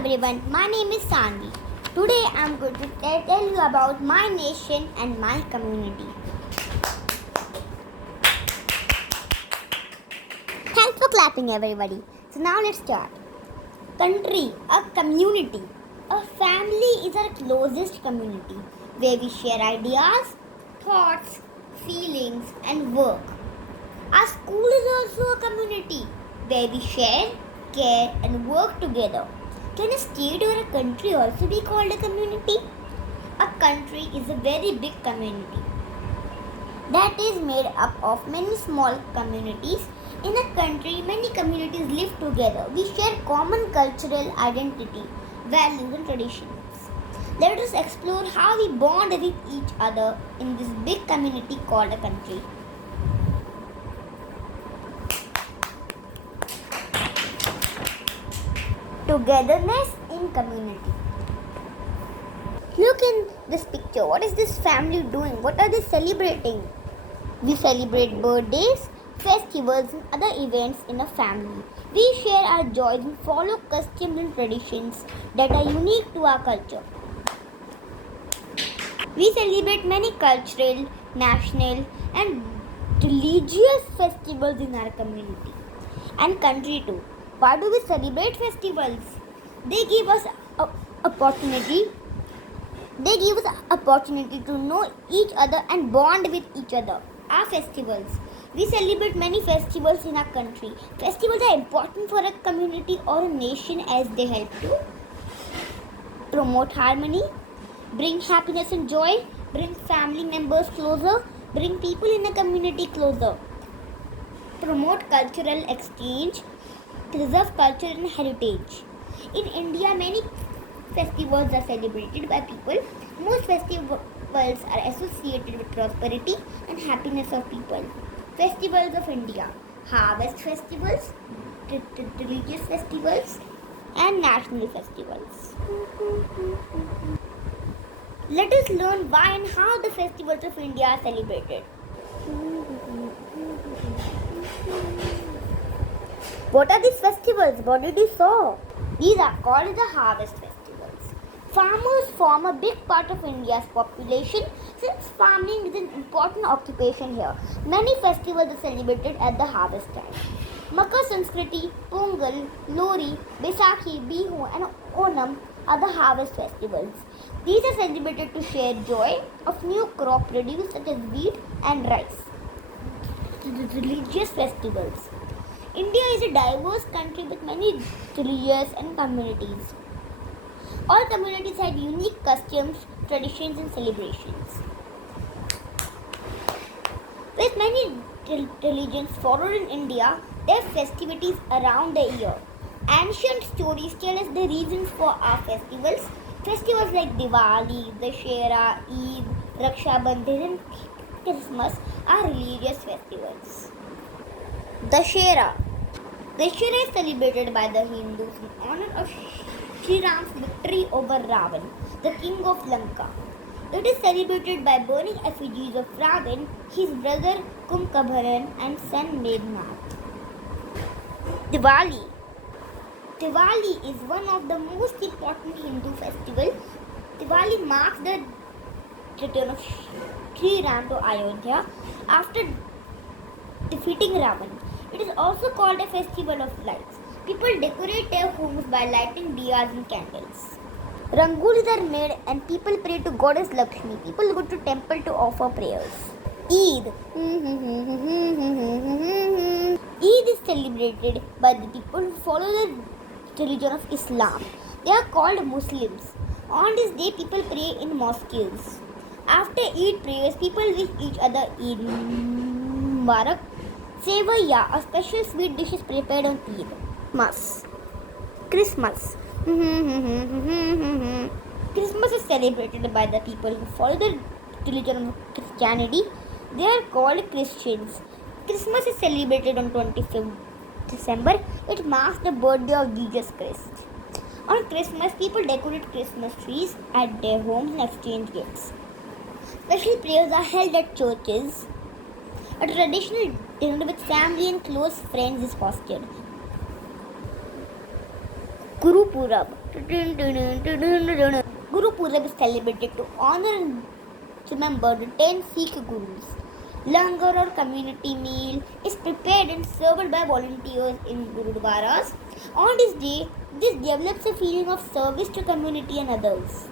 everyone, my name is Sanvi. Today I am going to tell you about my nation and my community. Thanks for clapping, everybody. So now let's start. Country, a community. A family is our closest community where we share ideas, thoughts, feelings, and work. Our school is also a community where we share, care, and work together. Can a state or a country also be called a community? A country is a very big community that is made up of many small communities. In a country, many communities live together. We share common cultural identity, values, and traditions. Let us explore how we bond with each other in this big community called a country. Togetherness in community. Look in this picture. What is this family doing? What are they celebrating? We celebrate birthdays, festivals, and other events in a family. We share our joys and follow customs and traditions that are unique to our culture. We celebrate many cultural, national, and religious festivals in our community and country too. Why do we celebrate festivals? They give us opportunity. They give us opportunity to know each other and bond with each other. Our festivals. We celebrate many festivals in our country. Festivals are important for a community or a nation as they help to promote harmony, bring happiness and joy, bring family members closer, bring people in a community closer, promote cultural exchange, preserve culture and heritage. In India, many festivals are celebrated by people. Most festivals are associated with prosperity and happiness of people. Festivals of India: harvest festivals, religious festivals, and national festivals. Let us learn why and how the festivals of India are celebrated. What are these festivals? What did you saw? These are called the harvest festivals. Farmers form a big part of India's population since farming is an important occupation here. Many festivals are celebrated at the harvest time. Makar Sanskriti, Pongal, Lori, Baisakhi, Bihu and Onam are the harvest festivals. These are celebrated to share joy of new crop produced such as wheat and rice. Religious festivals. India is a diverse country with many religions and communities. All communities have unique customs, traditions, and celebrations. With many religions followed in India, there are festivities around the year. Ancient stories tell us the reasons for our festivals. Festivals like Diwali, Dussehra, Eid, Raksha Bandhan, and Christmas are religious festivals. Dussehra. Dussehra is celebrated by the Hindus in honor of Sri Ram's victory over Ravan, the king of Lanka. It is celebrated by burning effigies of Ravan, his brother Kumbhakarna, and son Meghnad. Diwali. Diwali is one of the most important Hindu festivals. Diwali marks the return of Sri Ram to Ayodhya after defeating Ravan. It is also called a festival of lights. People decorate their homes by lighting diyas and candles. Rangolis are made and people pray to goddess Lakshmi. People go to temple to offer prayers. Eid. Eid is celebrated by the people who follow the religion of Islam. They are called Muslims. On this day, people pray in mosques. After Eid prayers, people wish each other Eid Mubarak. Sevaya, a special sweet dish is prepared on Eid. Christmas. Christmas is celebrated by the people who follow the religion of Christianity. They are called Christians. Christmas is celebrated on 25th December. It marks the birthday of Jesus Christ. On Christmas, people decorate Christmas trees at their homes and exchange gifts. Special prayers are held at churches. A traditional dinner with family and close friends is hosted. Guru Purab. Guru Purab is celebrated to honor and remember the 10 Sikh Gurus. Langar or community meal is prepared and served by volunteers in Gurudwaras. On this day, this develops a feeling of service to community and others.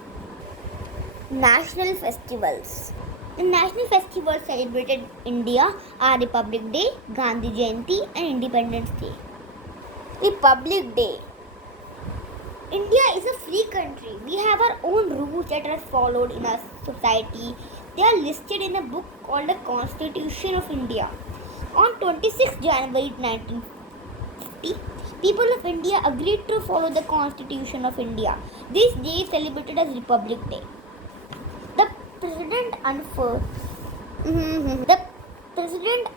National festivals. The national festivals celebrated in India are Republic Day, Gandhi Jayanti and Independence Day. Republic Day. India is a free country. We have our own rules that are followed in our society. They are listed in a book called the Constitution of India. On 26 January 1950, people of India agreed to follow the Constitution of India. This day is celebrated as Republic Day. The president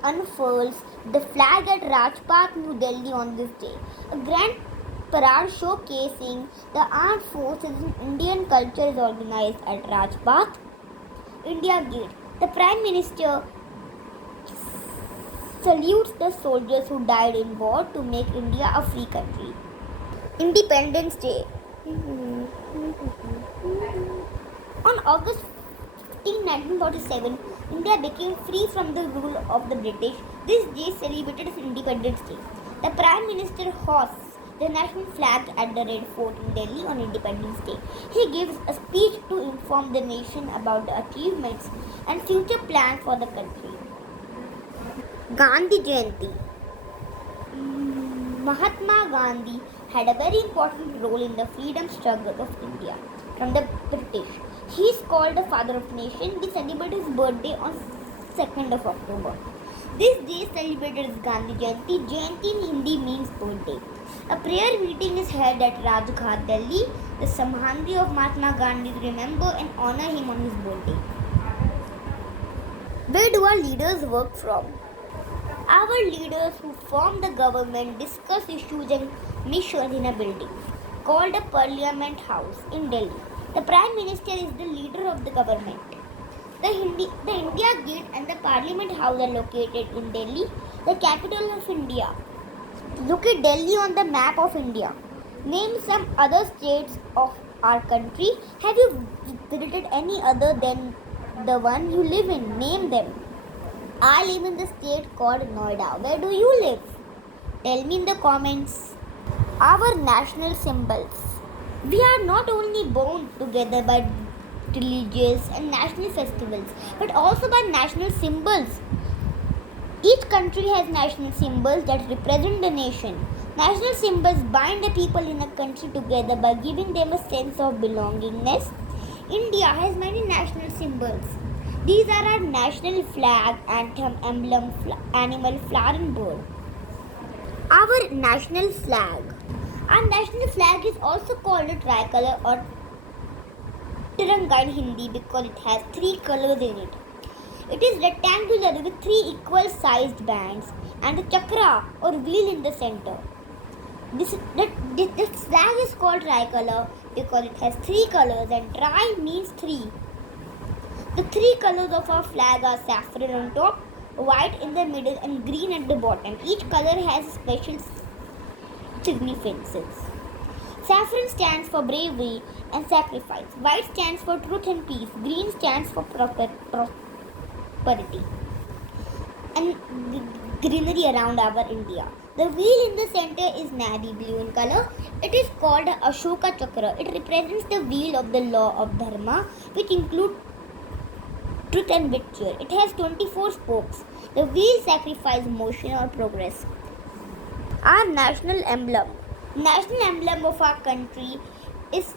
unfurls the flag at Rajpath, New Delhi on this day. A grand parade showcasing the armed forces and Indian culture is organized at Rajpath. India Gate. The Prime Minister salutes the soldiers who died in war to make India a free country. Independence Day. On August 15, 1947, India became free from the rule of the British. This day is celebrated as Independence Day. The Prime Minister hoists the national flag at the Red Fort in Delhi on Independence Day. He gives a speech to inform the nation about the achievements and future plans for the country. Gandhi Jayanti. Mahatma Gandhi had a very important role in the freedom struggle of India from the British. He is called the father of nation. We celebrate his birthday on 2nd of October. This day is celebrated as Gandhi Jayanti. Jayanti in Hindi means birthday. A prayer meeting is held at Rajghat, Delhi. The Samadhi of Mahatma Gandhi to remember and honor him on his birthday. Where do our leaders work from? Our leaders who form the government discuss issues and missions in a building called a Parliament House in Delhi. The Prime Minister is the leader of the government. The India Gate and the Parliament House are located in Delhi, the capital of India. Look at Delhi on the map of India. Name some other states of our country. Have you visited any other than the one you live in? Name them. I live in the state called Noida. Where do you live? Tell me in the comments. Our national symbols. We are not only bound together by religious and national festivals, but also by national symbols. Each country has national symbols that represent the nation. National symbols bind the people in a country together by giving them a sense of belongingness. India has many national symbols. These are our national flag, anthem, emblem, animal, flower and bird. Our national flag. Our national flag is also called a tricolor or Tiranga in Hindi because it has 3 colors in it. It is rectangular with 3 equal sized bands and a chakra or wheel in the center. This flag is called tricolor because it has 3 colors and tri means 3. The 3 colors of our flag are saffron on top, white in the middle and green at the bottom. Each color has special significances. Saffron stands for bravery and sacrifice. White stands for truth and peace. Green stands for prosperity and greenery around our India. The wheel in the center is navy blue in color. It is called Ashoka Chakra. It represents the wheel of the law of Dharma, which include truth and virtue. It has 24 spokes. The wheel signifies motion or progress. Our national emblem. National emblem of our country is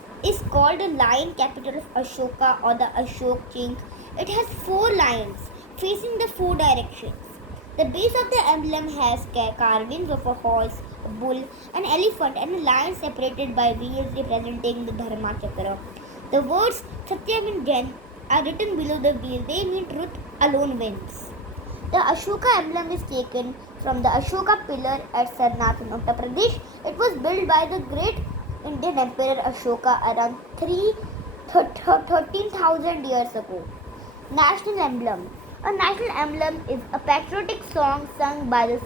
called a lion, capital of Ashoka or the Ashok Chink. It has 4 lions facing the 4 directions. The base of the emblem has carvings of a horse, a bull, an elephant and a lion separated by wheels representing the Dharma Chakra. The words Satyam and Jain are written below the wheel. They mean truth alone wins. The Ashoka emblem is taken from the Ashoka pillar at Sarnath in Uttar Pradesh. It was built by the great Indian Emperor Ashoka around 13,000 years ago. National emblem. A national emblem is a patriotic song sung by the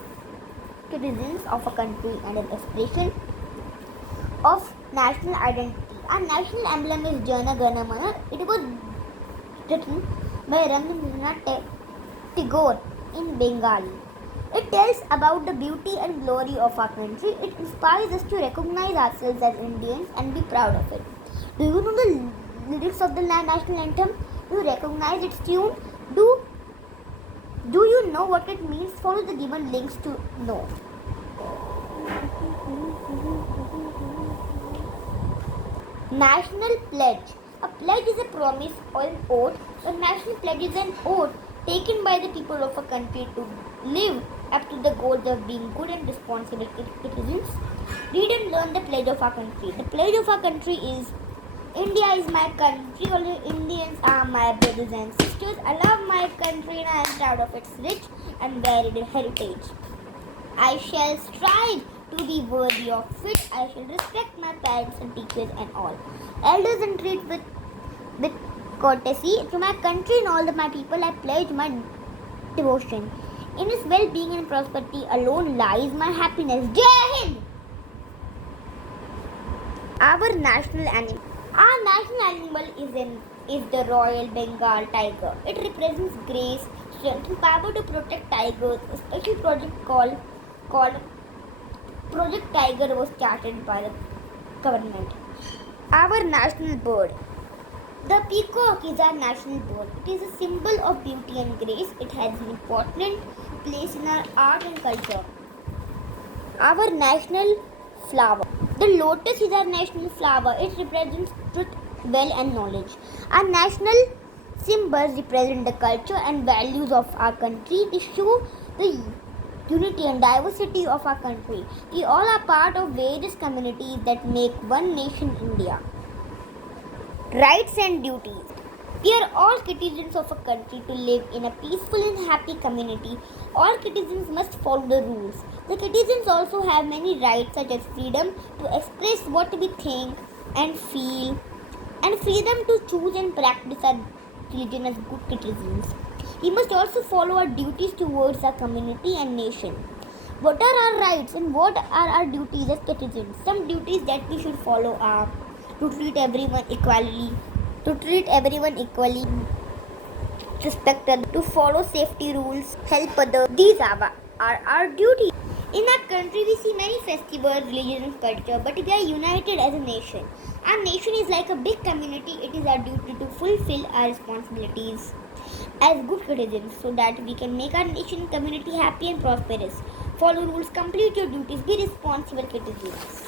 citizens of a country and an expression of national identity. Our national emblem is Jana Gana Mana. It was written by Rabindranath Tagore in Bengali. It tells about the beauty and glory of our country. It inspires us to recognize ourselves as Indians and be proud of it. Do you know the lyrics of the national anthem? Do you recognize its tune? Do you know what it means? Follow the given links to know. National pledge. A pledge is a promise or an oath. A national pledge is an oath taken by the people of a country to live up to the goals of being good and responsible citizens. Read and learn the pledge of our country. The pledge of our country is India is my country, all Indians are my brothers and sisters. I love my country and I am proud of its rich and varied heritage. I shall strive to be worthy of it. I shall respect my parents and teachers and all elders and treat with courtesy. To my country and all of my people I pledge my devotion. In its well-being and prosperity alone lies my happiness. Jai Hind! Our national animal. Our national animal is the Royal Bengal tiger. It represents grace, strength, and power to protect tigers. A special project called Project Tiger was started by the government. Our national bird. The peacock is our national bird. It is a symbol of beauty and grace. It has an important place in our art and culture. Our national flower. The lotus is our national flower. It represents truth, wealth, and knowledge. Our national symbols represent the culture and values of our country. They show the unity and diversity of our country. We all are part of various communities that make one nation India. Rights and duties. We are all citizens of a country to live in a peaceful and happy community. All citizens must follow the rules. The citizens also have many rights such as freedom to express what we think and feel and freedom to choose and practice our religion as good citizens. We must also follow our duties towards our community and nation. What are our rights and what are our duties as citizens? Some duties that we should follow are to treat everyone equally, respect others, to follow safety rules, help others. These are our duties. In our country, we see many festivals, religions, and culture, but we are united as a nation. Our nation is like a big community. It is our duty to fulfill our responsibilities as good citizens so that we can make our nation and community happy and prosperous. Follow rules, complete your duties, be responsible citizens.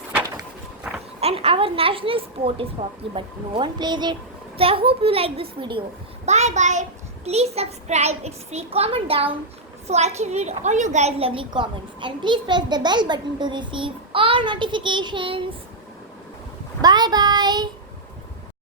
And our national sport is hockey, but no one plays it. So I hope you like this video. Bye bye. Please subscribe. It's free. Comment down so I can read all you guys' lovely comments. And please press the bell button to receive all notifications. Bye bye.